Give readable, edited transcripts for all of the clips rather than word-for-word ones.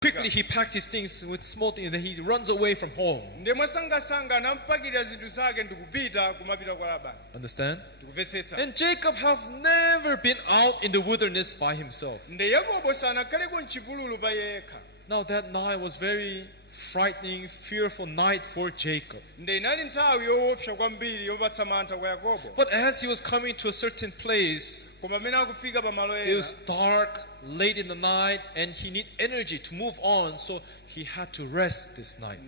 Quickly he packed his things with small things and then he runs away from home. Understand? And Jacob have never been out in the wilderness by himself. Now that night was very frightening, fearful night for Jacob. But as he was coming to a certain place, it was dark, late in the night, and he needed energy to move on, so he had to rest this night.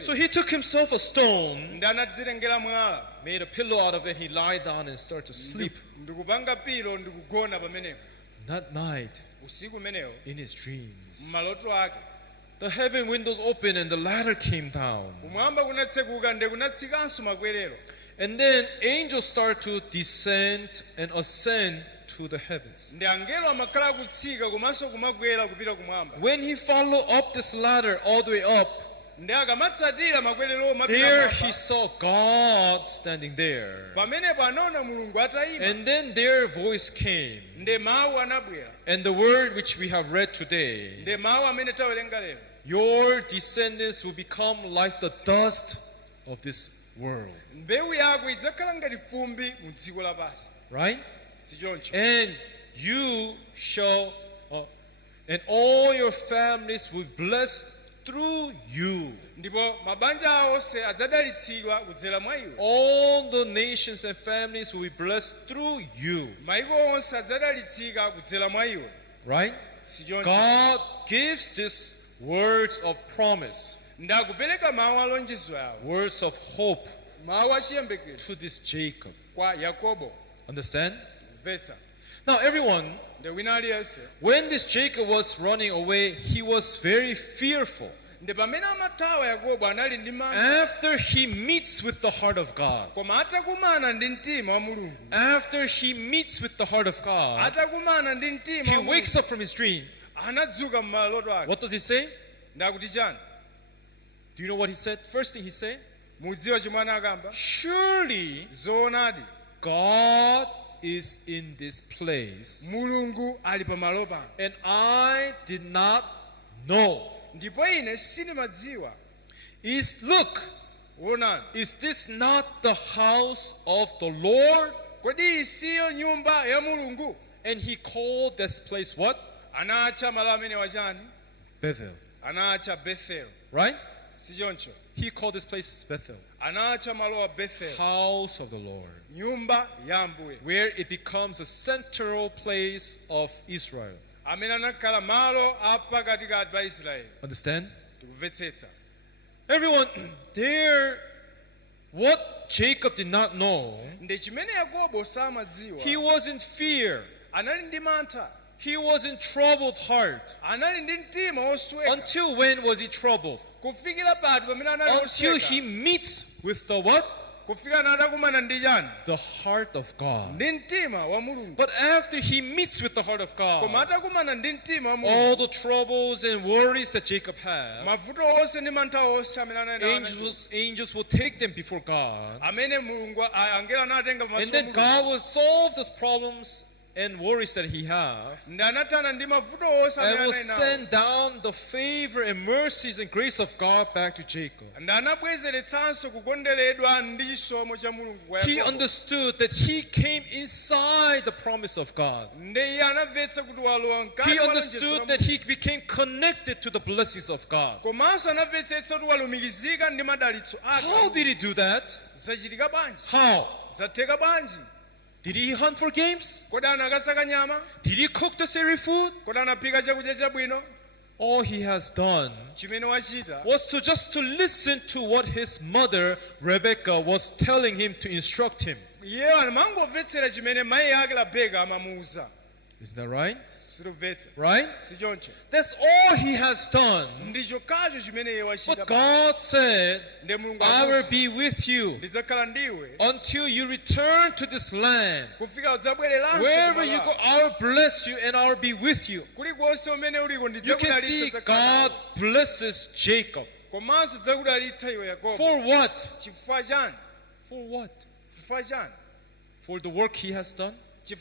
So he took himself a stone, made a pillow out of it, he lied down and started to sleep. That night, in his dreams, the heaven windows opened and the ladder came down. And then angels start to descend and ascend to the heavens. When he followed up this ladder all the way up, there he saw God standing there. And then their voice came. And the word which we have read today, your descendants will become like the dust of this world. Right? And you shall, and all your families will be blessed through you. All the nations and families will be blessed through you. Right? God gives these words of promise, words of hope to this Jacob. Understand? Now everyone, when this Jacob was running away, he was very fearful. After he meets with the heart of God, after he meets with the heart of God, he wakes up from his dream. What does he say? Do you know what he said? First thing he said, surely God is in this place, and I did not know. Look, is this not the house of the Lord? And he called this place what? Bethel. Right? He called this place Bethel, house of the Lord, where it becomes a central place of Israel. Understand? Everyone, what Jacob did not know, he was in fear. He was in troubled heart. Until when was he troubled? Until he meets with the what? The heart of God. But after he meets with the heart of God, all the troubles and worries that Jacob had, angels will take them before God. And then God will solve those problems and worries that he has, and will send down the favor and mercies and grace of God back to Jacob. He understood that he came inside the promise of God. He understood that he became connected to the blessings of God. How did he do that? How? Did he hunt for games? Did he cook the savory food? All he has done was to listen to what his mother Rebecca was telling him to instruct him. Isn't that right? Right? That's all he has done. But God said, I will be with you until you return to this land. Wherever you go, I will bless you and I will be with you. You can see God blesses Jacob. For what? For what? For the work he has done? Did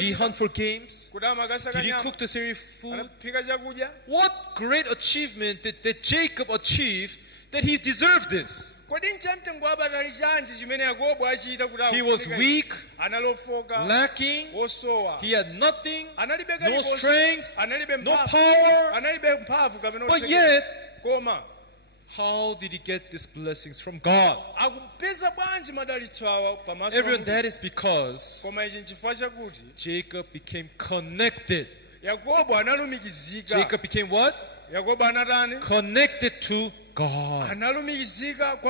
he hunt for games? Did he cook the savory food? What great achievement did Jacob achieve that he deserved this? He was weak, lacking, he had nothing, no strength, no power, but yet, how did he get these blessings from God? Everyone, that is because Jacob became connected. Jacob became what? Connected to God.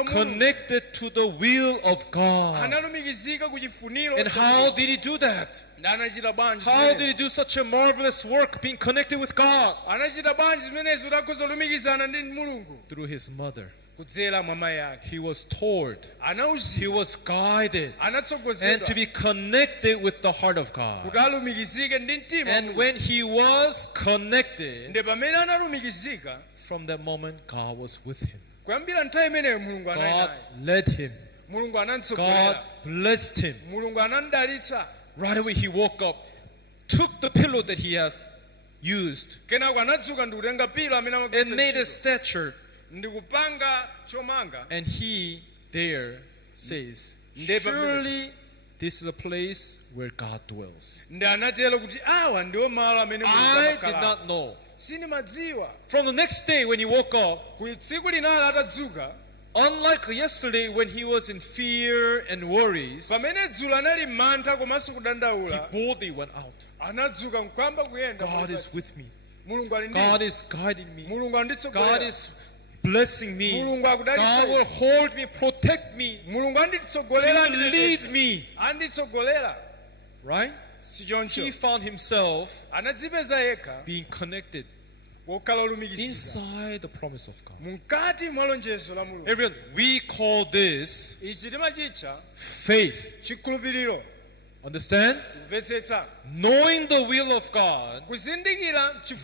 Connected to the will of God. And how did he do that? How did he do such a marvelous work being connected with God? Through his mother. He was told, he was guided, and to be connected with the heart of God. And when he was connected, from that moment, God was with him. God led him. God blessed him. Right away he woke up, took the pillow that he had used, and made a statue. And he there says, surely this is a place where God dwells. I did not know. From the next day when he woke up, unlike yesterday when he was in fear and worries, he boldly went out. God is with me. God is guiding me. God is blessing me. God will hold me, protect me. He will lead me. Right? He found himself being connected inside the promise of God. Everyone, we call this faith. Understand? Knowing the will of God,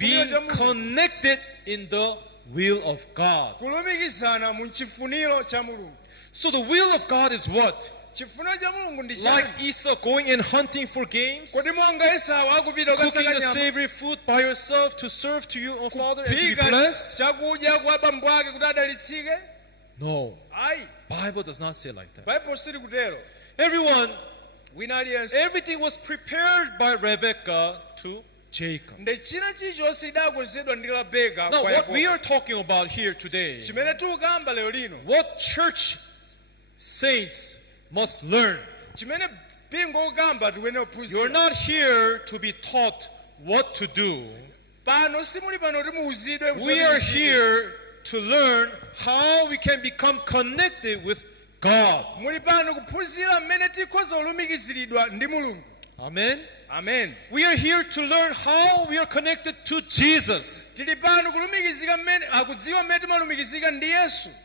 being connected in the will of God. So the will of God is what? Like Esau going and hunting for games, cooking the savory food by yourself to serve to you, oh Father, and to be blessed? No. Bible does not say like that. Everyone, everything was prepared by Rebecca to Jacob. Now what we are talking about here today, what church saints must learn. You're not here to be taught what to do. We are here to learn how we can become connected with God. Amen. Amen. We are here to learn how we are connected to Jesus.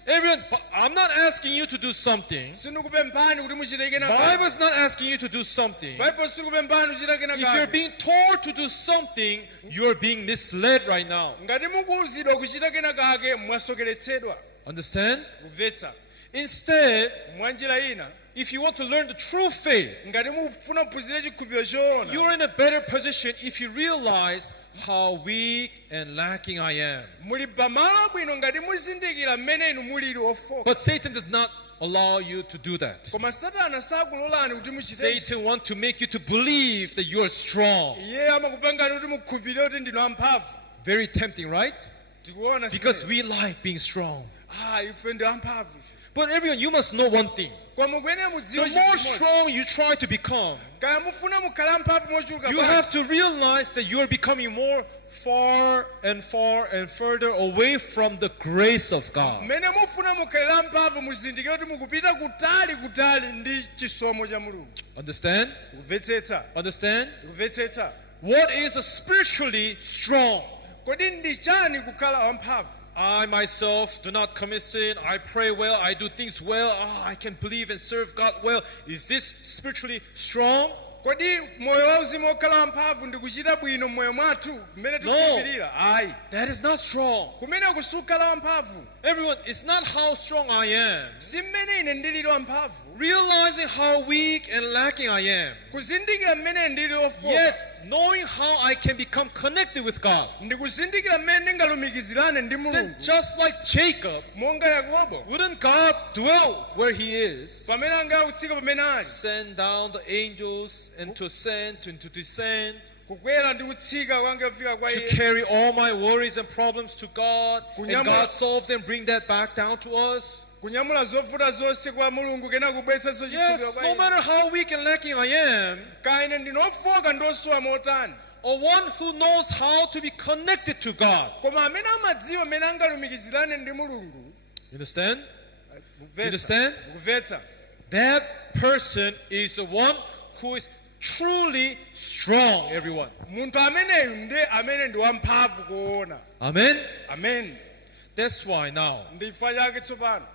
Everyone, I'm not asking you to do something. The Bible is not asking you to do something. If you're being told to do something, you're being misled right now. Understand? Instead, if you want to learn the true faith, you're in a better position if you realize how weak and lacking I am. But Satan does not allow you to do that. Satan wants to make you to believe that you are strong. Very tempting, right? Because we like being strong. But everyone, you must know one thing. The more strong you try to become, you have to realize that you are becoming more far and further away from the grace of God. Understand? Understand? What is a spiritually strong? I myself do not commit sin. I pray well. I do things well. I can believe and serve God well. Is this spiritually strong? kodi moyo wauzimu okhala mphamvu ndi kuchita bwino mmoyo mwathu mmene tikukhulupirira? Ayi, that is not strong. Kumene kusukhala mphamvu. Everyone, it's not how strong I am. Si mmene ine ndilili wamphamvu. Realizing how weak and lacking I am. Kuzindikira mmene ndili ofoka. Yet knowing how I can become connected with God. Ndikuzindikira mmene ndingalumikizirane ndi Mulungu. Then just like Jacob, monga Yakobo, wouldn't God dwell where he is? Pamene angautsika pamene ali. Send down the angels and to ascend and to descend. Kukwera ndi kutsika kwange kufika kwa iye. To carry all my worries and problems to God, and God solve them, bring that back down to us. Kunyamula zovuta zonse kwa Mulungu kena kubwesa zochitikira kwa iye. Yes, no matter how weak and lacking I am, kaine ndinofoka ndosowa motani. Or one who knows how to be connected to God. Koma amene amadziwa amene angalumikizirane ndi Mulungu. You understand? You understand? That person is the one who is truly strong, everyone. Amen. Amen. That's why now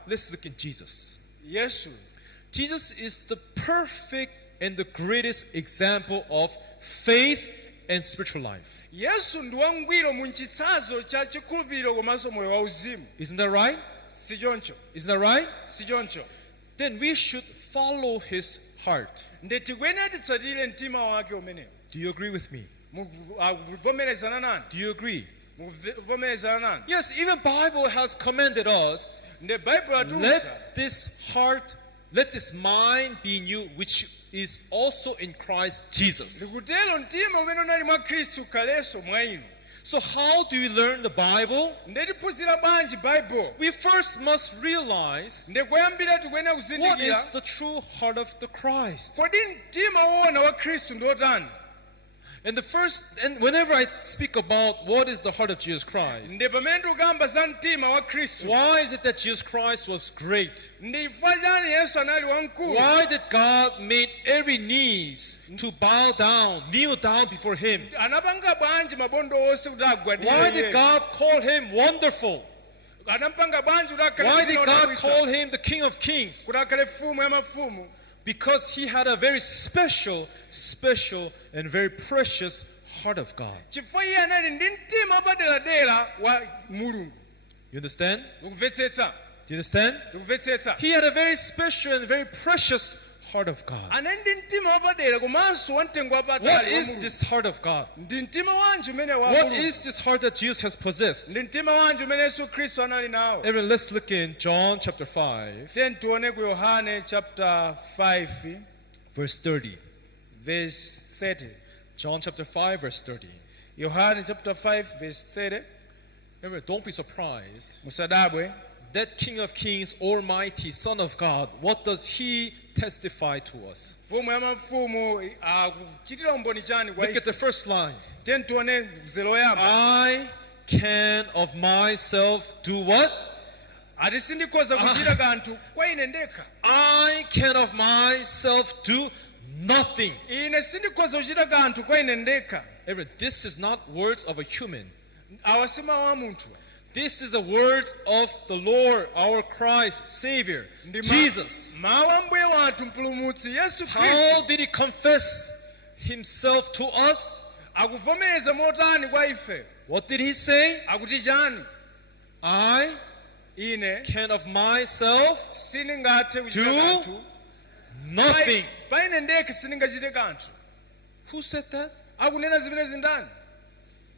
let's look at Jesus. Jesus is the perfect and the greatest example of faith and spiritual life. Isn't that right? Isn't that right? Then we should follow his heart. Do you agree with me? Do you agree? Yes, even Bible has commanded us, let this mind be in you, which is also in Christ Jesus. So how do we learn the Bible? We first must realize what is the true heart of the Christ. And whenever I speak about what is the heart of Jesus Christ, why is it that Jesus Christ was great? Why did God make every knees to kneel down before him? Why did God call him wonderful? Why did God call him the King of Kings? Because he had a very special and very precious heart of God. You understand? Do you understand? He had a very special and very precious heart of God. What is this heart of God? What is this heart that Jesus has possessed? Everyone, let's look in John chapter 5. Verse 30. Verse 30. John chapter 5 verse 30. Yohane chapter 5 verse 30. Everyone, don't be surprised. That King of Kings, Almighty Son of God, what does he testify to us? Look at the first line. I can of myself do what? I can of myself do nothing. This is not words of a human. This is the words of the Lord, our Christ, Savior, Jesus. How did he confess himself to us? What did he say? I can of myself do nothing. Who said that?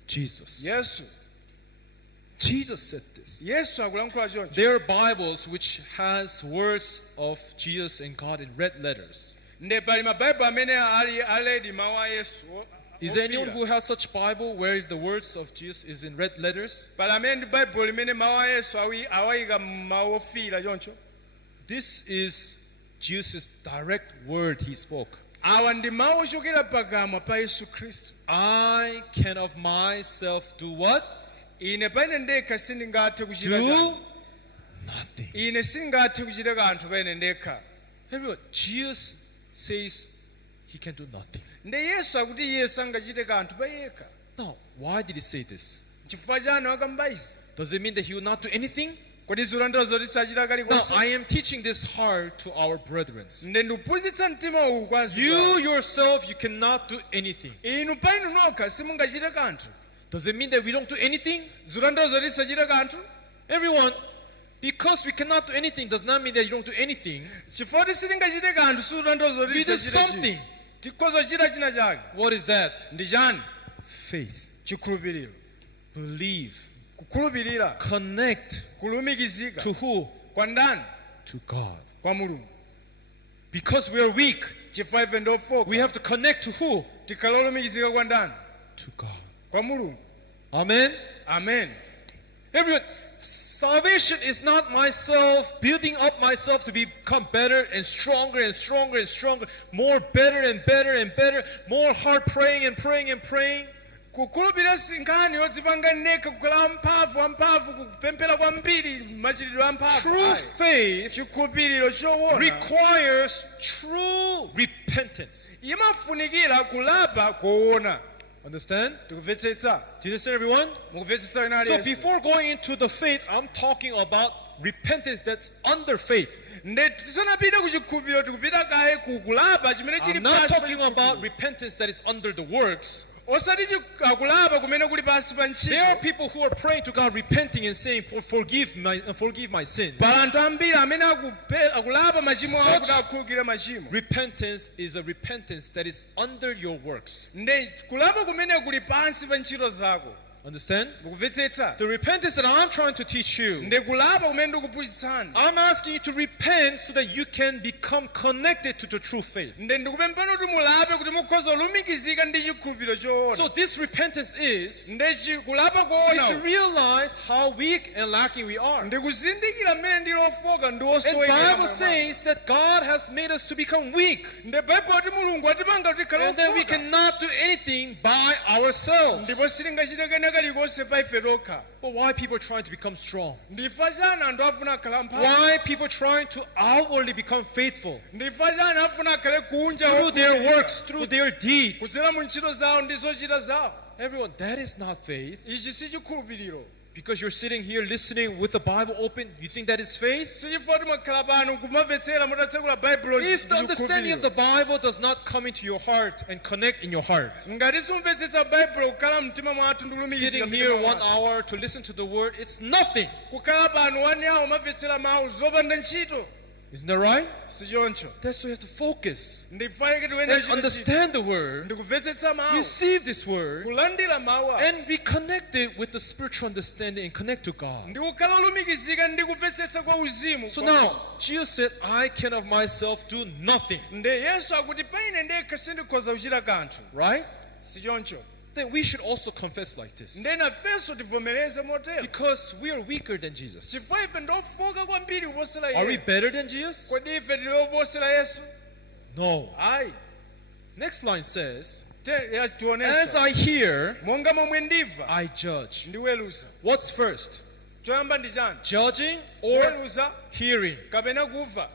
Jesus. Yes. Jesus said this. There are Bibles which has words of Jesus and God in red letters. Is there anyone who has such Bible where the words of Jesus is in red letters? This is Jesus' direct word he spoke. I can of myself do what? Do nothing. Everyone, Jesus says he can do nothing. Now, why did he say this? Does it mean that he will not do anything? I am teaching this hard to our brethren. You yourself, you cannot do anything. Does it mean that we don't do anything? Everyone, because we cannot do anything does not mean that you don't do anything. We do something. What is that? Faith. Believe. Connect. To who? To God. Because we are weak, we have to connect to who? To God. Amen. Amen. Everyone, salvation is not myself building up myself to become better and stronger and stronger and stronger, more better and better and better, more hard praying and praying and praying. kukulupira sinkhani yodzipanga neka kukhala amphamvu kupemphera kwambiri machitidwe amphamvu. True faith chikhulupiriro choona requires true repentance. Imafunikira kulapa koona. Understand? Tikumvetsetsa? Do you understand, everyone? Mukumvetsetsa wina So aliyense? before going into the faith, I'm talking about repentance that's under faith. Tisanapita kuchikhulupiriro tikupita kaye kukulapa chimene chili I'm not pansi pa talking about chikhulupiriro. repentance that is under the works. Osati kulapa kumene kuli pansi pa There are ntchito. people who are praying to God, repenting and saying, forgive my sins. Pala anthu ambiri amene akulapa machimo awo kuti Such akhululukire machimo. repentance is a repentance that is under your works. Nde kulapa kumene kuli pansi pa ntchito zako. Understand? Mukumvetsetsa? The repentance that I'm trying to teach you, Nde kulapa kumene ndikuphunzitsani. I'm asking you to repent so that you can become connected to the true faith. Nde ndikupemphera kuti mulape kuti mukhoza kulumikizika ndi chikhulupiriro choona. So this repentance is Kulapa to koona realize how weak and lacking we are. ndikuzindikira mmene ndilofoka ndi And Bible osowekera. says that God has made us to become weak, Nde Baibulo kuti Mulungu atipanga kuti tikhale and that we ofoka. cannot do anything by ourselves. Ndipo sitingachite kena kalikonse pa ife tokha. But why people are trying to become strong? Ndifa chani anthu afuna akhala mphamvu. Why people are trying to outwardly become faithful Ndifa chani afuna akhale kunja through their wokhulupirira. works, through their deeds? kudzera mu ntchito zawo ndi zochita zawo. Everyone, that is not faith. Ichi si chikhulupiriro. Because you're sitting here listening with the Bible open, you think that is faith? Sichifukwa kuti mwakhala pano kumamvetsera mutatsekula Baibulo If the understanding of the chikhulupiriro. Bible does not come into your heart and connect in your heart, Ngati simumvetsetsa Baibulo kukhala mtima mwathu ndi kulumikizika sitting mtima here 1 mwathu. hour to listen to the word, it's nothing. Kukhala pano 1 hour umamvetsera mawu zopanda ntchito. Isn't that right? Sichoncho. That's why you have to focus Ndifaike tiwene and ntchito understand the word, ndikumvetsetsa mawu. receive this word, Kulandira mawu awo. and be connected with the spiritual understanding and connect to God. Ndikukhala olumikizika ndi kumvetsetsa kwa uzimu. So now, Jesus said, I can of myself do nothing. Nde Yesu akuti paine ndekha sindikhoza kuchita kanthu. Right? Sichoncho. Then we should also confess like this. Nde nafenso tivomereze motero. Because we are weaker than Jesus. Chifukwa ife ndofoka kwambiri kuposera Are we Yesu. better than Jesus? Kodi ife tiliposera Yesu? No. Ayi. Next line says, As Tionesa. I hear, Monga momwe ndimva I judge. ndiweruza. What's first? Choyamba ndi chani? Judging or Kuweruza hearing? kapena kumva.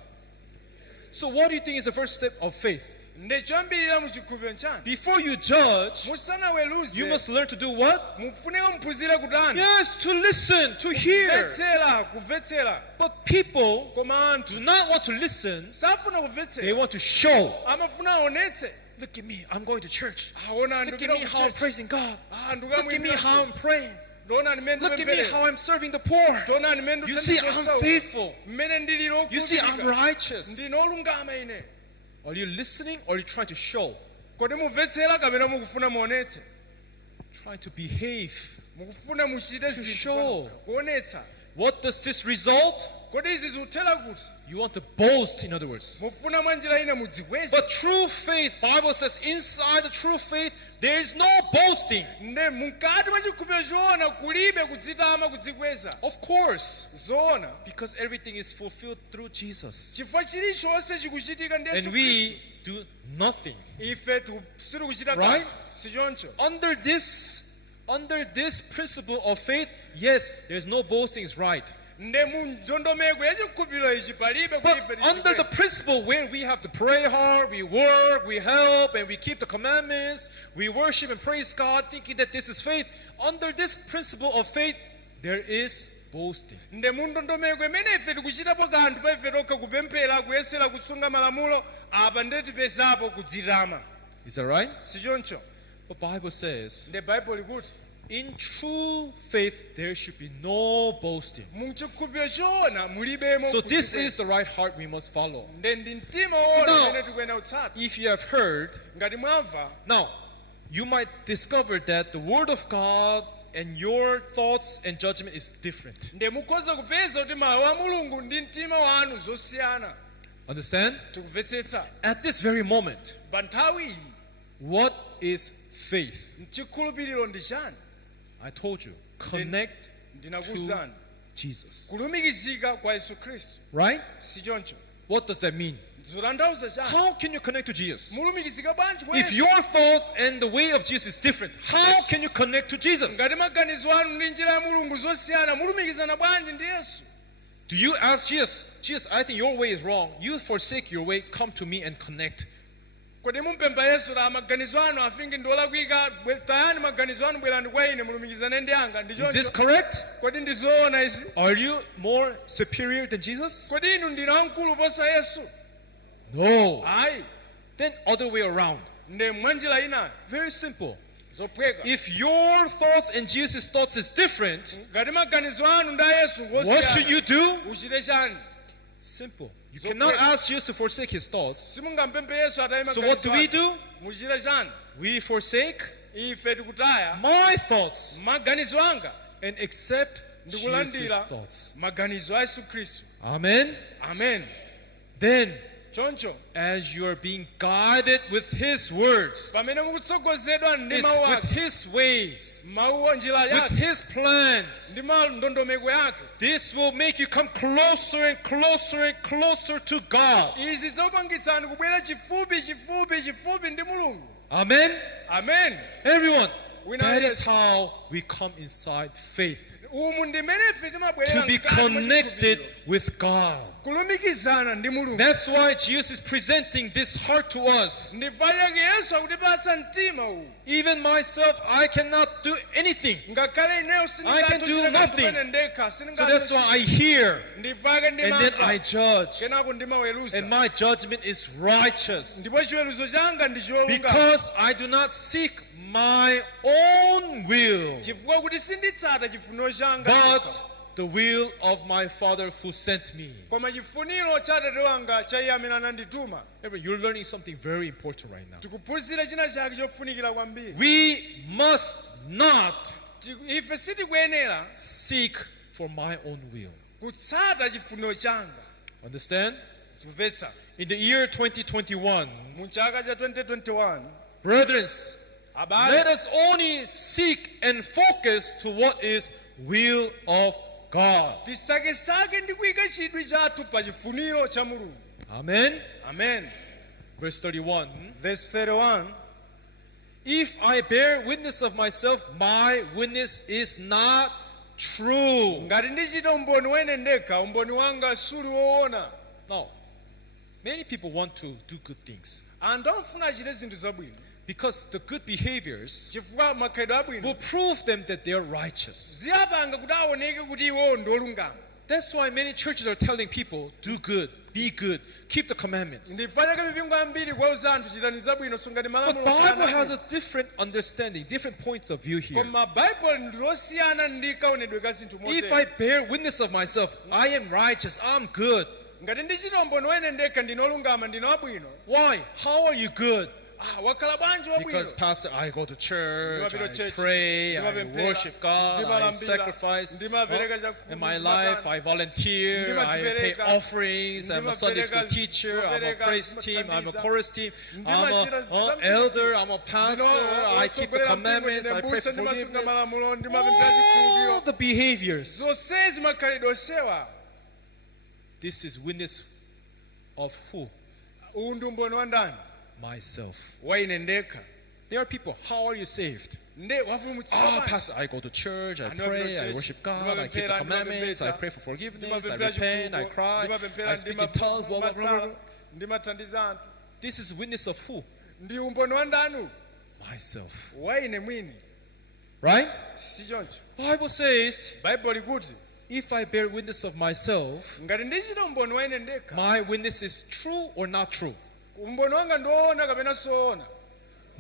So what do you think is the first step of faith? Nde choyambirira muchikhulupiriro chani? Before you judge, Musanaweruze. you must learn to do what? mufuneka muphunzire kutani? Yes, to listen, to hear. Kumvetsera. But people Koma anthu do not want to listen. safuna They kumvetsera. want to show. Amafuna aonetse. Look at me, I'm going to church. Aona Look at me how I'm praising God. Look at me how I'm praying. Look at me how I'm serving the poor. You see, I'm faithful. You see, I'm righteous. ndinolungama ine. Are you listening or are you trying to show? Kodi mumvetsera kapena mukufuna muonetse? Trying to behave. Mukufuna muchite To zinthu show. kuonetsa. What does this result? Kodi izi zikuthera kuti? You want to boast, in other words. Mufuna mwa njira ina mudzikweze. But true faith, Bible says, inside the true faith, there is no boasting. Nde mukati mwa chikhulupiriro choona kulibe kudzitama kudzikweza. Of course, Zoona. because everything is fulfilled through Jesus. Chifukwa chilichonse chikuchitika ndi Yesu And Khristu. we do nothing. Ife sitikuchita Right? kanthu. Sichoncho. Under this principle of faith, yes, there's no boasting is right. Nde mu ndondomeko ya chikhulupiriro ichi palibe But kuti ife under the tidzikweze. principle where we have to pray hard, we work, we help, and we keep the commandments, we worship and praise God, thinking that this is faith, under this principle of faith, there is boasting. Nde mundondomeko imene ife tikuchitapo kanthu pa ife tokha kupemphera kuyesera kusunga malamulo apa nde tipezapo kudzitama. Is that right? Sichoncho. The Bible says, Nde Bible ikuti in true faith there should be no boasting. muchikhulupiriro choona mulibemo. So this is the right heart we must follow. Nde ndi mtima woona umene tikuyenera kutsata. If you have heard, Ngati mwamva, now you might discover that the word of God and your thoughts and judgment is different. nde mukhoza kupeza kuti mawu a Mulungu ndi mtima wanu zosiyana. Understand? Tikumvetsetsa. At this very moment, Pa nthawi iyi what is faith? chikhulupiriro ndi chani? I told you, connect to Ndinakuwuzani. Jesus. Kulumikizika kwa Yesu Khristu. Right? Sichoncho. What does that mean? Zotanthauza chani? How can you connect to Jesus? Mulumikizika bwanji kwa If Yesu? your thoughts and the way of Jesus is different, how can you connect to Jesus? Ngati maganizo anu ndi njira ya Mulungu zosiyana, mulumikizana bwanji ndi Yesu? Do you ask Jesus, Jesus, I think your way is wrong. You forsake your way, come to me and connect. Kodi mumpempha Yesu la maganizo anu afingi ndi olakwika, tayani maganizo anu bwerani kwa ine mulumikizane ndi anga. Ndi Is this choncho. correct? Kodi ndi zoona izi? Are you more superior than Jesus? Kodi inu ndinu wamkulu posa Yesu? No. Ayi. Then other way around. Nde mwanjira inayo. Very simple. Zophweka. If your thoughts and Jesus' thoughts is different, Ngati maganizo anu ndi a Yesu what should ngosiyana, you do? uchite chani? Simple. You cannot ask Jesus to forsake his thoughts. Simungampemphe Yesu ataye So what do we maganizo do? anu. Muchite chani? We forsake Ife tikutaya my thoughts maganizo anga and accept Jesus' ndikulandira thoughts. maganizo a Yesu Khristu. Amen. Amen. Then, Choncho as you are being guided with his words, pamene mukutsogozedwa ndi is mawu with ake, his ways, mawuwo njira with yake his plans, ndi ndondomeko yake, this will make you come closer and closer and closer to God. izi zopangitsani kubwera chifupi ndi Mulungu. Amen. Amen. Everyone, Wina that is yes. how we come inside faith. Umu ndi mmene ife timabwerera To be mkati mwa connected chikhulupiriro. with God. Kulumikizana ndi Mulungu. That's why Jesus is presenting this heart to us. Ndi pali yake Yesu akutipasa mtima uwu. Even myself, I cannot do anything. Ngakhale ineyo I can do nothing. ndekha So that's why I hear ndivake and then I ndimamva judge. kenako ndimaweruza. And my judgment is righteous. Ndipo chiweruzo changa ndi cholungama. Because I do not seek my own will, Chifukwa kuti sinditsata chifuniro changa but the will of my Father who sent me. koma chifuniro cha Atate wanga cha Iye amene anandituma. You're learning something very important right now. Tikuphunzira china chake chofunikira kwambiri. We must not Ife sitikuyenera seek for my own will. kutsata chifuniro changa. Understand? Kumvetsa. In the year 2021, Mu chaka cha 2021, brethren, abale, let us only seek and focus to what is will of God. tisakesake ndi kuyika chidwi chathu pa chifuniro cha Mulungu. Amen. Amen. Verse 31. Verse 31. If I bear witness of myself, my witness is not true. Ngati ndichita umboni wene ndekha, umboni wanga suli woona. Now, many people want to do good things Anthu amafuna achite zinthu zabwino. because the good behaviors Chifukwa makhalidwe will abwino prove them that they are righteous. ziyapanga kuti aoneke kuti iwo ndi olungama. That's why many churches are telling people, do good, be good, keep the commandments. Ndifanaka mipingo ambiri kwauza anthu chitani zabwino sungani But malamulo. Bible has a different understanding, different points of view here. Koma Bible ndi losiyana ndi kaonedwe ka zinthu If motere. I bear witness of myself, I am righteous, I'm good. Ngati ndichita umboni wene ndekha ndine olungama ndine wabwino. Why? How are you good? Wakhala bwanji wabwino. Because Pastor, I go to church, Ndimapita I church, pray, I ndimapemphera, worship God, I ndimalambira, sacrifice. ndimapereka Well, chakudya, in my life, I volunteer, I pay ndimadzipereka, offerings, I'm a Sunday school ndimapereka, teacher, I'm a ndimapereka, praise team, I'm a ndimathandiza, chorus team, I'm ndimachita a zambiri. elder, I'm a pastor, I keep the commandments, I pray for ndimasunga forgiveness. malamulo, ndimapemphera All chikhulupiriro. the behaviors. Zonsezi makhalidwe osewa. This is witness of who? Uwu ndi umboni wa ndani? Myself. Wa ine ndekha. There are people, how are you saved? Nde wapulumutsidwa bwanji? Pastor, I go to church, I I know I go to pray, I church, worship God, I keep the ndimapemphera, commandments, I ndimapembedza, pray for forgiveness, I ndimapemphera repent, I chikhulupiriro, cry, ndimapemphera, I speak in tongues, blah, blah, blah, blah. ndimasala, ndimathandiza anthu. This is witness of who? Ndi umboni wa ndani? Myself. Wa ine mwini. Right? Si choncho. Bible says, Bible ikuti if I bear witness of myself, ngati ndichita umboni wa ine ndekha my witness is true or not true? umboni wanga ndiwoona kapena soona?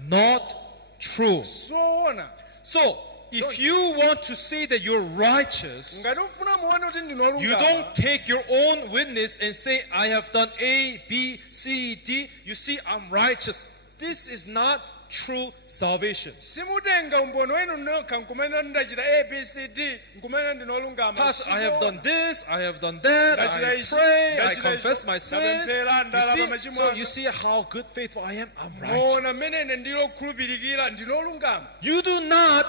Not true. Soona. So, if you want to say that you're righteous, ngati ufuna muone kuti ndinu you olungama, don't take your own witness and say, I have done A, B, C, D. You see, I'm righteous. This is not true salvation. simutenga umboni wenu nokha nkumanena ndachita abcd nkumanena ndinu olungama. Pastor, I have done this, I have done that, I pray, I confess my sins. You see, so you see how good, faithful I am? I'm muona righteous. mmene ine ndilo khulupirikira ndinu olungama. You do not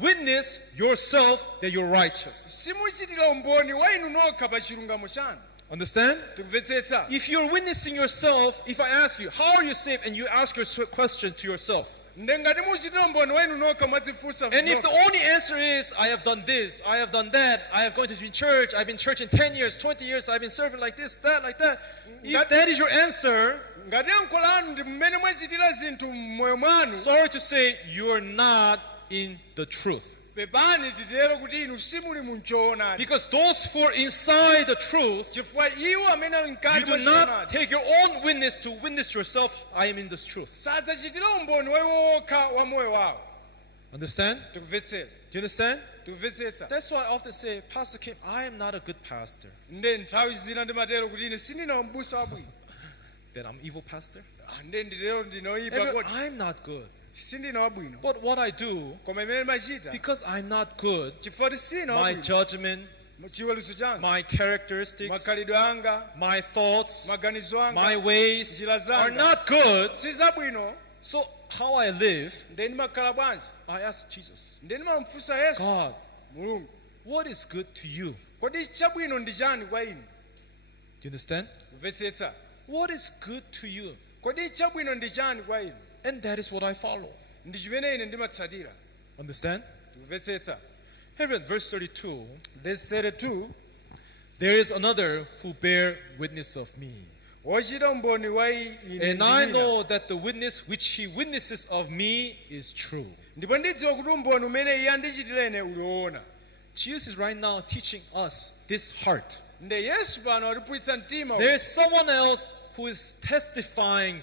witness yourself that you're righteous. simuchitira umboni wa inu nokha pa chilungamo chanu. Understand? tikumvetsetsa. If you're witnessing yourself, if I ask you, how are you saved? And you ask your question to yourself. ndengati muchitira umboni wa inu nokha mwadzifunsa And if the only answer is, I have done this, I have done that, I have gone to church, I've been church in 10 years, 20 years, I've been serving like this, that, like that. If that is your answer, ngati yankho lanu ndi mmene mwachitira zinthu m'moyo mwanu, sorry to say, you're not in the truth. pepani titero kuti inu simuli munchoonadi. Because those who are inside the truth, chifukwa iwo amene ali you mkati do mwa not choonadi take your own witness to witness yourself, I am in this truth. sadzachitira umboni wa iwo okha wa moyo wawo. Understand? tikumvetsera. Do you understand? tikumvetsetsa. That's why I often say, Pastor Kim, I am not a good pastor. nde nthawi zina ndimatero kuti ine sindina m'busa wabwino. That I'm evil pastor. nde nditero ndinoyipa kodi I'm not good. sindina wabwino. But what I do, koma imene machita because I'm not good, chifukwa sina my wabwino, judgment, chiweruzo changa, my characteristics, makhalidwe anga, my thoughts, maganizo anga, my ways njira zanga are not good. si zabwino. So how I live, nde ndimakhala bwanji? I ask Jesus, nde ndimamfunsa Yesu, God, Mulungu, what is good to you? kodi chabwino ndi chani kwa inu? Do you understand? kumvetsetsa. What is good to you? kodi chabwino ndi chani kwa inu? And that is what I follow. ndi chimene ine ndimatsatira. Understand? kumvetsetsa. Here at verse 32, verse 32, there is another who bear witness of me. wochita umboni wa ine And I ndine. know that the witness which he witnesses of me is true. ndipo ndidziwa kuti umboni umene iye andichitira ine uliwona. Jesus is right now teaching us this heart. nde Yesu pano aliphunzitsa mtima There is someone else who is testifying,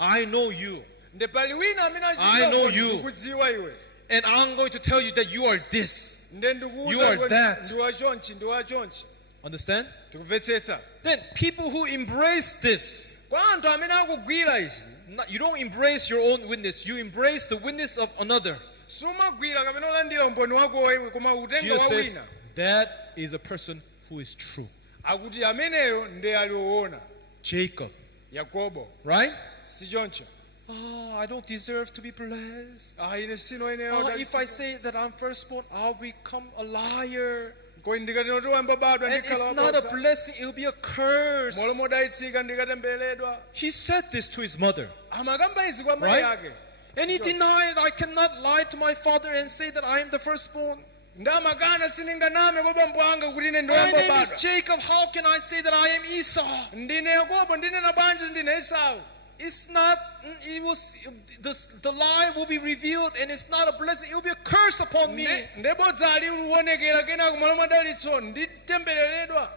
I know you. nde pali wina amene I know you. ndikudziwa iwe. And I'm going to tell you that you are this. nde You ndikuwuza are iwe that. ndi wachonchi ndi wachonchi. Understand? tikumvetsetsa. Then people who embrace this, kwa anthu amene akugwira izi, you don't embrace your own witness, you embrace the witness of another. sumagwira kapena olandira umboni wako iwe koma utenga Jesus wa says wina. that is a person who is true. akuti ameneyo ndi aliwona. Jacob, Yakobo, right? si choncho. Oh, I don't deserve to be blessed. ine sinoyenera Oh, if I say that I'm firstborn, I'll become a liar. ndikati noti wambabadwa And it's not a blessing, it will be a curse. molo modalitsika ndikatembereredwa. He said this to his mother, amakamba izi kwa mai right? yake. And he denied, I cannot lie to my father and say that I am the firstborn. ndamakana sininganame kwa bambo anga kuti ine My name is ndiwambabadwa. Jacob, how can I say that I am Esau? ndine Yakobo ndinena bwanji ndine Esau. It's not, it was, the lie will be revealed and it's not a blessing, it will be a curse upon me. ndebodza ali uwonekera kenako malo madalitso nditembereredwa.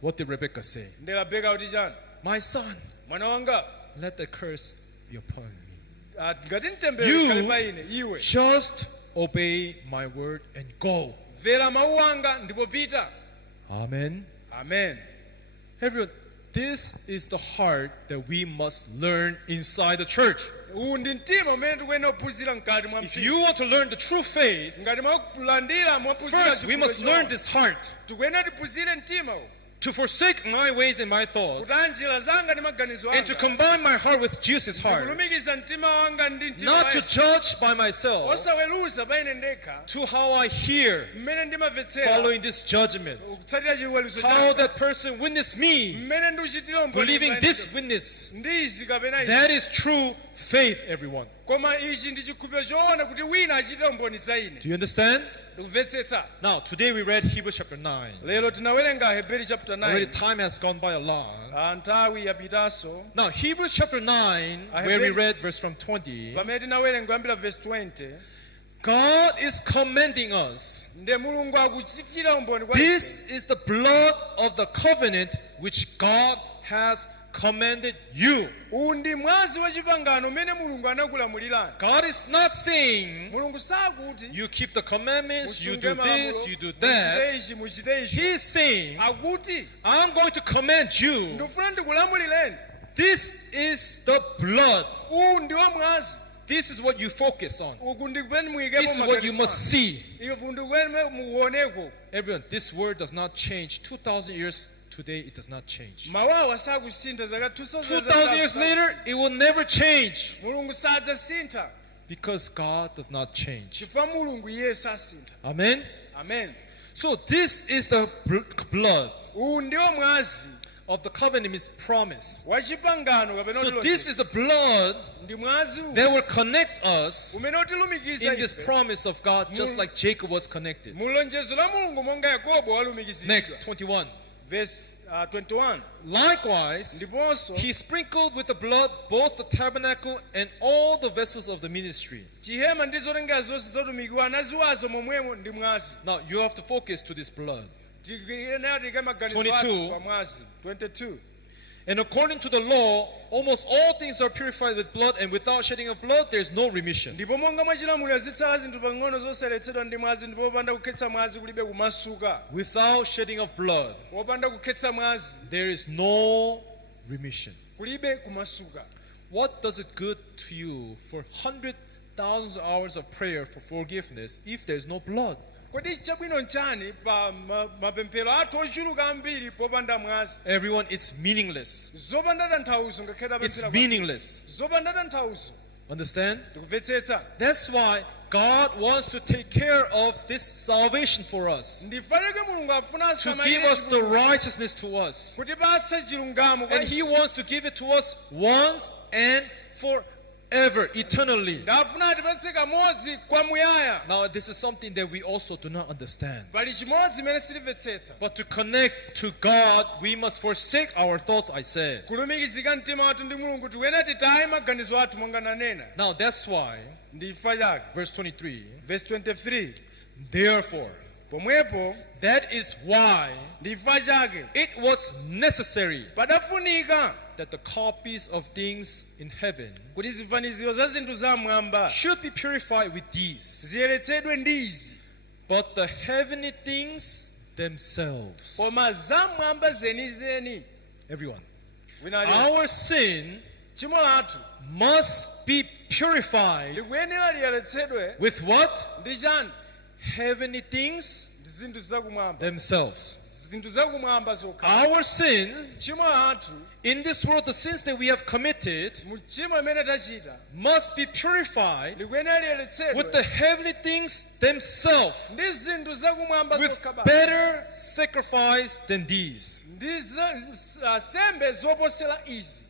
What did Rebecca say? nde Rebeka kuti chani? My son, mwana wanga, let the curse be upon me. ngati mtembere kale pa You ine iwe just obey my word and go. mvera mawu anga ndipo pita. Amen. Amen. Everyone, this is the heart that we must learn inside the church. uwu ndi mtima umene tikuyenera kuphunzira mkati mwa If mpingo. you want to learn the true faith, ngati mwakulandira mwaphunzira first we must learn this heart. tikuyenera tiphunzire mtima uwu. To forsake my ways and my thoughts, kuti njira zanga ndi maganizo and to anga combine my heart with Jesus' heart. kulumikiza mtima wanga ndi mtima Not wa to Yesu. judge by myself, osaweruza pa ine ndekha to how I hear mmene ndimamvetsera following this judgment. kutsatira chiweruzo How changa that person witnessed me, mmene ndikuchitira umboni believing pa this ine. witness. ndi izi kapena izi. That is true faith, everyone. koma ichi ndi chikhulupiriro choona kuti wina achitira umboni za ine. Do you understand? ndikumvetsetsa. Now, today we read Hebrews chapter 9. lero tinawerenga Hebrew chapter Already 9. time has gone by a lot. nthawi yapitanso. Now, Hebrews chapter 9, where we read verse from 20, pamene tinawerenga kuyambira verse 20. God is commending us. nde mulungu akuchitira umboni kwa This is the blood of the covenant which God has commanded you. undi mwazi wa chipangano umene mulungu anakulamulirani. God is not saying mulungu sakuti you keep the commandments, you do musunge this, malamulo, you do muchite that. ichi, muchite ichi. He's saying, akuti I'm going to command you. ndikufuna ndikulamulireni. This is the blood. uwu ndi wa mwazi. This is what you focus on. uku ndikupeni This muyikepo is what you must see. iku ndikupeni muoneko. Everyone, this word does not change. 2,000 years today, it does not change. mawawa sakusintha zaka 2,000 years later, it will never change. mulungu sadzasintha Because God does not change. chifukwa mulungu iye sasintha. Amen? amen. So this is the blood uwu ndiwo mwazi of the covenant, is promise. wa chipangano kapena So utilonjeza. this is the blood ndi mwazi uwu that will connect us umene utilumikiza in this ife promise of God, just like Jacob was connected. mulonjezo la mulungu monga yakobo walumikizidwa. Next, 21. verse 21. Likewise, ndiponso he sprinkled with the blood both the tabernacle and all the vessels of the ministry. chihema ndi zotengera zonse zotumikiwa anaziwazo momwemo ndi mwazi. Now, you have to focus to this blood. tike maganizo 22. athu pa mwazi. 22. And according to the law, almost all things are purified with blood, and without shedding of blood, there is no remission. ndipo monga mwachilamulo zitsala zinthu pang'ono zoseretsedwa ndi mwazi ndipo popanda kukhetsa mwazi kulibe kumasuka. Without shedding of blood, popanda kukhetsa mwazi there is no remission. kulibe kumasuka. What does it good to you for thousands of hours of prayer for forgiveness if there is no blood? kodi chabwino nchani pa mapemphero athu ochuluka ambiri popanda mwazi. Everyone, it's meaningless. zopanda tanthauzo ngakhale It's apemphera meaningless. zopanda tanthauzo. Understand? tikumvetsetsa. That's why God wants to take care of this salvation for us, ndifanike mulungu afuna to give asamalire us the righteousness to us. kutipatsa chilungamo kwa And He wants to give it to us once and forever, eternally. ndafuna atipatse kamodzi kwamuyaya. Now, this is something that we also do not understand. pali chimodzi imene sitimvetsetsa. But to connect to God, we must forsake our thoughts, I said. kulumikizika mtima wathu ndi mulungu tiwene titaye maganizo athu monga nanena. Now, that's why, ndifa chake. verse 23, verse 23. therefore, pomwepo that is why ndifa chake it was necessary padafunika that the copies of things in heaven kuti zifaniziro za zinthu zamwamba should be purified with these, ziyeretsedwe ndi izi. but the heavenly things themselves. koma zamwamba zenizeni. Everyone, Wina our sin tchimo lathu must be purified likuyenera liyeretsedwe with what? ndi chani? Heavenly things ndi zinthu zakumwamba. themselves. zinthu zakumwamba zokha. Our sins tchimo lathu in this world, the sins that we have committed, mu tchimo imene tachita must be purified likuyenera with the liyeretsedwe heavenly things themselves, ndi zinthu zakumwamba with zokha basi. better sacrifice than these. ndi sembe zoposera izi.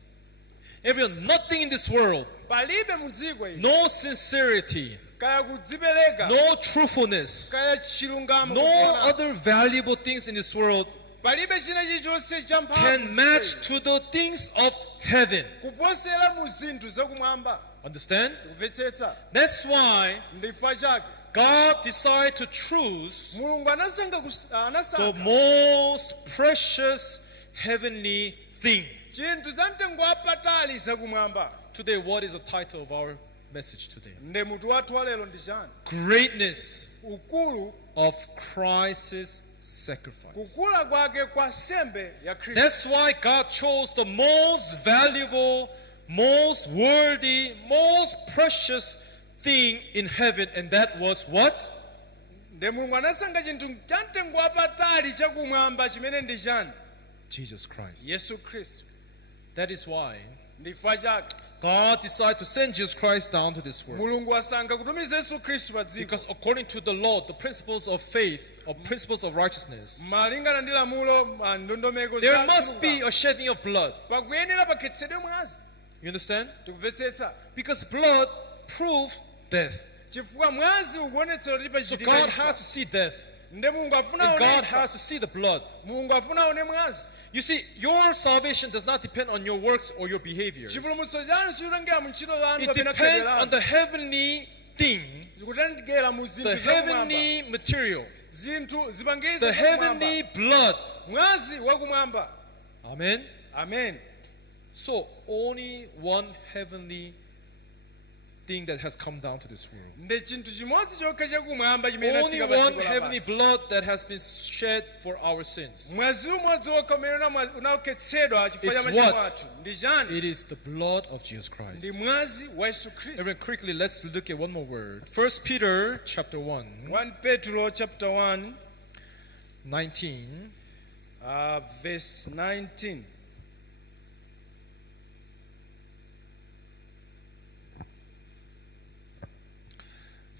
Everyone, nothing in this world, palibe mu dziko ili no sincerity, kaya kudzipereka no truthfulness, kaya chilungamo no kuona. other valuable things in this world palibe china chilichonse cha can match mphamvu to the things of heaven. kuposera mu zinthu zakumwamba. Understand? kumvetsetsa. That's why ndifa chake God decided to choose mulungu anasankha the most precious heavenly thing. chinthu za mtengo wapatali zakumwamba. Today, what is the title of our message today? nde mutu wathu wa lero ndi chani? Greatness ukulu of Christ's sacrifice. kukula kwake kwa sembe ya Khristu. That's why God chose the most valuable, most worthy, most precious thing in heaven, and that was what? nde mulungu anasankha chinthu cha mtengo wapatali chakumwamba chimene ndi chani? Jesus Christ. yesu khristu. That is why ndifa chake God decided to send Jesus Christ down to this world. mulungu asankha kutumiza yesu khristu pa dziko. Because according to the law, the principles of faith, or principles of righteousness, malingana ndi lamulo ndondomeko there za must be chilungamo, a shedding of blood. pakuyenera pakhetsedwe mwazi. You understand? tikumvetsetsa. Because blood proves death. chifukwa mwazi ukuonetsera kuti So pachitika God imfa. has to see death. nde mulungu afuna And aone God imfa. has to see the blood. mulungu afuna aone mwazi. You see, your salvation does not depend on your works or your behaviors. chipulumutso chanu sichitengera mu ntchito zanu It kapena depends khalidwe on lanu. the heavenly thing zikutengera mu the zinthu zakumwamba heavenly material, zinthu zipangizo the zakumwamba heavenly blood. mwazi wakumwamba. Amen. Amen. So only one heavenly thing that has come down to this world. Ndi chinthu chimodzi chokha chakumwamba chimene Only chatsika pa one dziko heavenly lapansi. blood that has been shed for our sins. Mwazi umodzi wokha umene unaukhetsedwa chifukwa cha It's machimo what? athu ndi chani? It is the blood of Jesus Christ. Ndi mwazi wa Yesu Khristu. Very quickly, let's look at one more word. 1 Peter chapter 1, 1 Petro chapter 1 19. verse 19.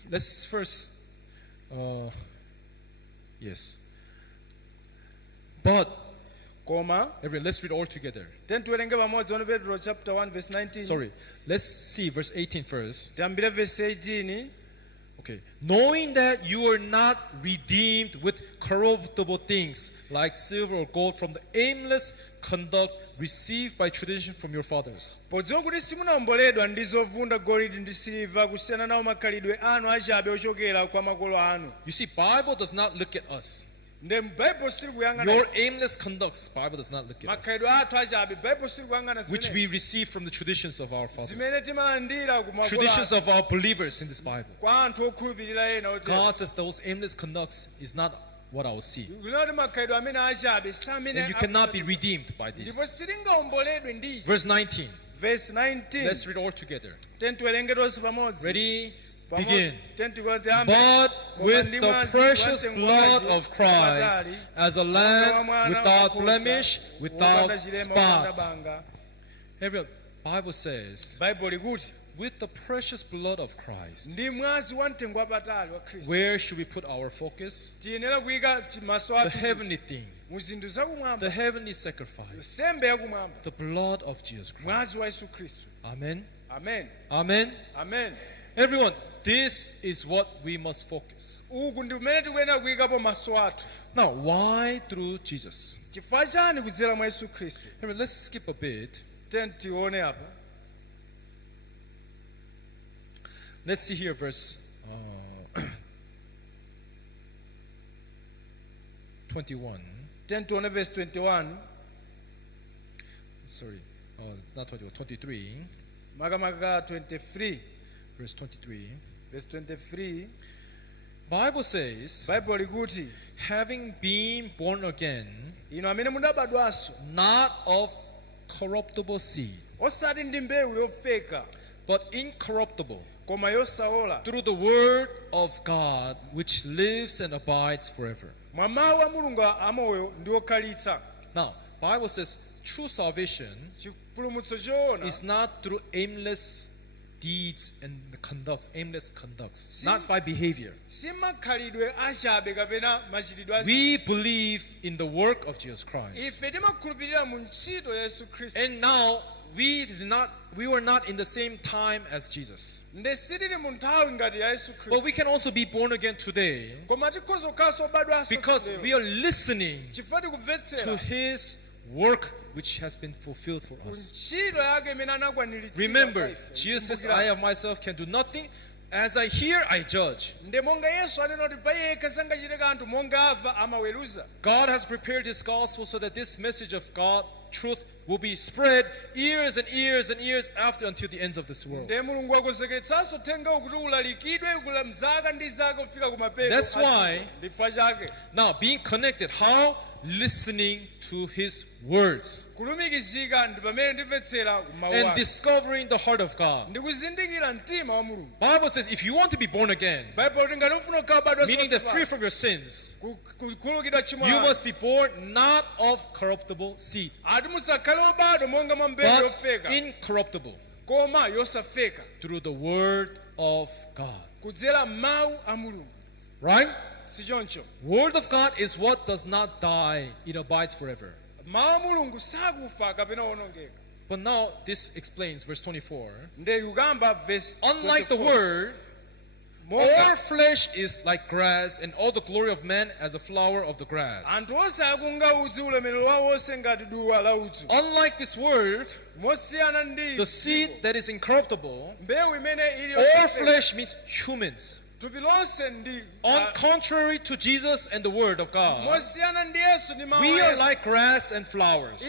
Let's first, yes. But, Koma everyone, let's read all together. tiwerenge pamodzi 1 Petro chapter 1 verse 19. Sorry, let's see verse 18 first. Tiyambire verse 18. Okay. Knowing that you are not redeemed with corruptible things like silver or gold from the aimless conduct received by tradition from your fathers. Podziwa kuti simunawomboledwa ndi zovunda golide ndi siliva kusiyana nawo makhalidwe anu achabe ochokera kwa makolo anu. You see, Bible does not look at us. Nde Bible sili kuyang'ana Your aimless conducts, Bible does not look at us. makhalidwe athu achabe. Bible sili kuyang'ana Which zimene we receive from the traditions of our fathers. zimene timalandira ku makolo Traditions athu of our believers in this Bible. kwa anthu okhulupirira ena otero. God says those aimless conducts is not what I will see. Kunoti makhalidwe amene achabe samene And you cannot be redeemed by ndipo this. sitingawomboledwe ndi izi. Verse 19. Verse 19. Let's read all together. Tiwerenge tonse pamodzi. Ready? Pamodzi. Begin. Tiyambe. But Koma with ndi the mwazi precious watengwa blood mwazi of Christ, wapatali, as a mwana wa lamb mwana without wankhosa, blemish, without wopanda chilema, wopanda spot. banga. Every Bible says, Bible likuti with the precious blood of Christ, ndi mwazi wa mtengo wapatali wa Khristu. where should we put our focus? Tiyenera kuyika maso The athu heavenly thing, mu zinthu zakumwamba, the heavenly sacrifice, nsembe yakumwamba, the blood of Jesus Christ. mwazi wa Yesu Khristu. Amen. Amen. Amen. Amen. Everyone, this is what we must focus. Uku ndi kumene tikuyenera kuyikapo maso athu. Now, why through Jesus? Chifukwa chani kudzera mwa Yesu Khristu? Everyone, let's skip a bit. Tione apa. Let's see here verse 21. Tione verse 21. Sorry, not 21, 23. Makamaka 23. Verse 23. Verse 23. Bible says, Bible likuti having been born again, ino amene munabadwanso not of corruptible seed, osati ndi mbewu yofeka but incorruptible, koma yosaola through the word of God, which lives and abides forever. mwa mawu a Mulungu amoyo ndi okhalitsa. Now, Bible says true salvation Chipulumutso choona is not through aimless deeds and aimless conducts, not by behavior. si makhalidwe achabe kapena machitidwe We believe in the work of Jesus Christ. ife timakhulupirira mu ntchito ya Yesu Khristu. And now we were not in the same time as Jesus. Nde sitili mu nthawi ngati ya Yesu But Khristu. we can also be born again today Koma tikhoza kukhalanso obadwanso because lero. we are listening chifukwa to tikumvetsera his work which has been fulfilled for us. ntchito yake imene anakwaniritsa. Remember, Jesus says, I of myself can do nothing. As I hear, I judge. nde monga Yesu anena kuti pa yekha sangachite kanthu monga amva amaweruza. God has prepared his gospel so that this message of God, truth, will be spread years and years and years after until the ends of this world. Nde Mulungu akonzekeretsanso uthengawo kuti ulalikidwe kula mzaka ndi zaka kufika kumapeto. That's why- Chifukwa chake Now, being connected, how? Listening to his words kulumikizika ndi pamene ndimvetsera mawu and ake. discovering the heart of God. Ndikuzindikira mtima wa Mulungu. Bible says if you want to be born again, Bible kuti ngati ufuna kukhala obadwa meaning that free from your sins, kukhululukidwa tchimo you lako. must be born not of corruptible seed, Ati musakhale obadwa monga mwa mbewu but yofeka incorruptible, koma yosafeka through the word of God. kudzera mawu a Mulungu. Right? Si choncho. Word of God is what does not die, it abides forever. Mawu a Mulungu sakufa kapena wonongeka. But now this explains verse 24. Nde kukamba verse Unlike the 24. word, all Monga flesh is like grass, and all the glory of man as a flower of the grass. anthu onse akunga udzu ulemerero wawo onse ngati duwa la udzu. Unlike this word, Mosiyana ndi the seed that is incorruptible, mbewu imene ili all yosafeka. flesh means humans. On contrary to Jesus and the Word of God, we are like grass and flowers.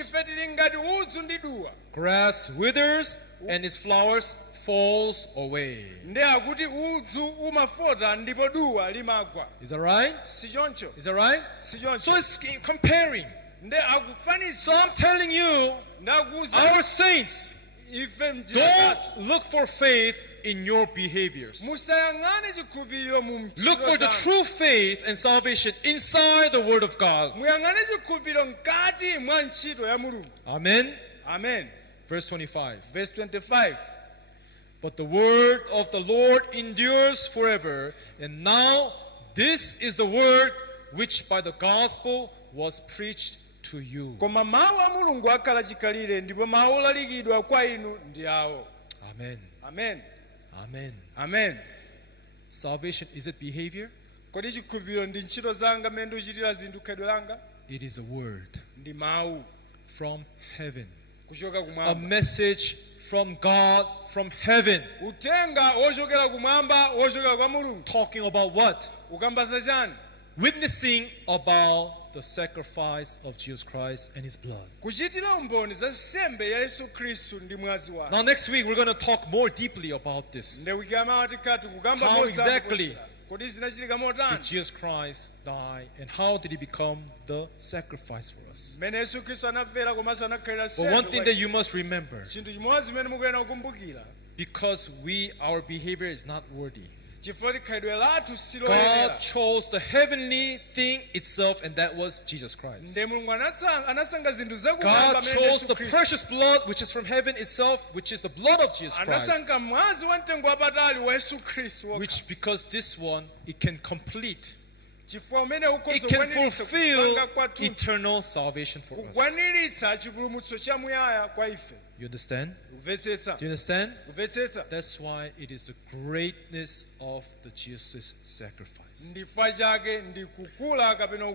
Grass withers and its flowers falls away. Is that right? Is that right? So it's comparing. So I'm telling you, our saints, don't look for faith in your behaviors. Look for the true faith and salvation inside the Word of God. Amen. Amen. Verse 25. Verse 25. But the word of the Lord endures forever. And now this is the word which by the gospel was preached to you. Amen. Amen. Amen. Amen. Salvation, is it behavior? It is a word from heaven. A message from God from heaven. Talking about what? Witnessing about the sacrifice of Jesus Christ and His blood. Now next week we're going to talk more deeply about this. How exactly did Jesus Christ die and how did He become the sacrifice for us? But one thing that you must remember, because our behavior is not worthy, God chose the heavenly thing itself, and that was Jesus Christ. God chose the precious blood which is from heaven itself, which is the blood of Jesus Christ, which because this one, it can complete, it can fulfill eternal salvation for us. You understand? Do you understand? That's why it is the greatness of the Jesus sacrifice.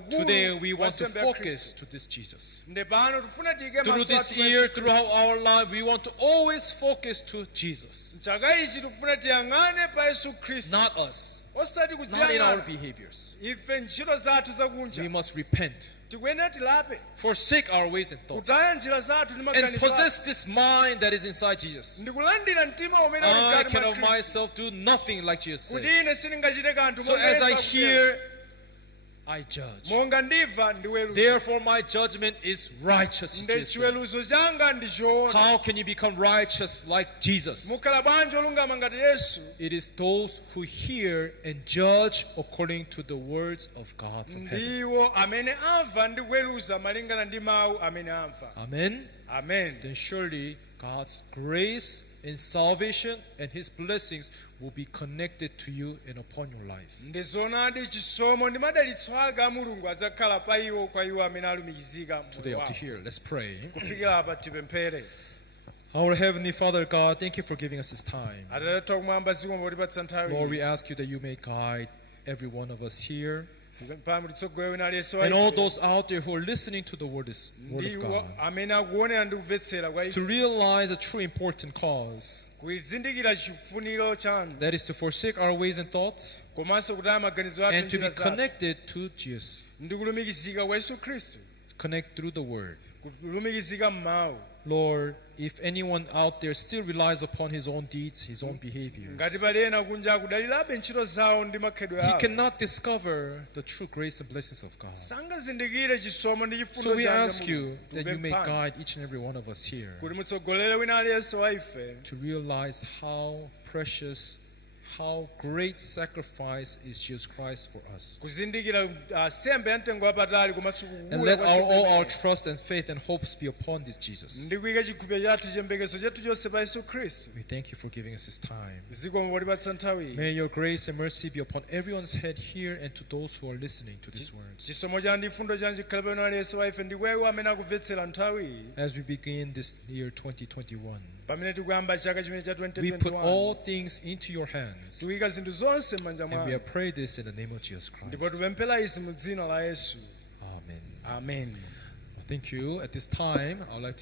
Today we want to focus to this Jesus. Through this year, throughout our life, we want to always focus to Jesus. Not us. Not in our behaviors. We must repent. Forsake our ways and thoughts. And possess this mind that is inside Jesus. I can of myself do nothing, like Jesus says. So as I hear, I judge. Therefore my judgment is righteous. How can you become righteous like Jesus? It is those who hear and judge according to the words of God from heaven. Amen. Amen. Then surely God's grace and salvation and His blessings will be connected to you and upon your life. Today up to here, let's pray. Our Heavenly Father God, thank you for giving us this time. Lord, we ask you that you may guide every one of us here, and all those out there who are listening to the word of God, to realize a true important cause, that is to forsake our ways and thoughts and to be connected to Jesus. Connect through the word. Lord, if anyone out there still relies upon his own deeds, his own behaviors, he cannot discover the true grace and blessings of God. So we ask you that you may guide each and every one of us here to realize how precious, how great sacrifice is Jesus Christ for us. And let all our trust and faith and hopes be upon this Jesus. We thank you for giving us this time. May your grace and mercy be upon everyone's head here and to those who are listening to these words. As we begin this year 2021, we put all things into your hands, and we have prayed this in the name of Jesus Christ. Amen. Amen. Thank you. At this time, I would like to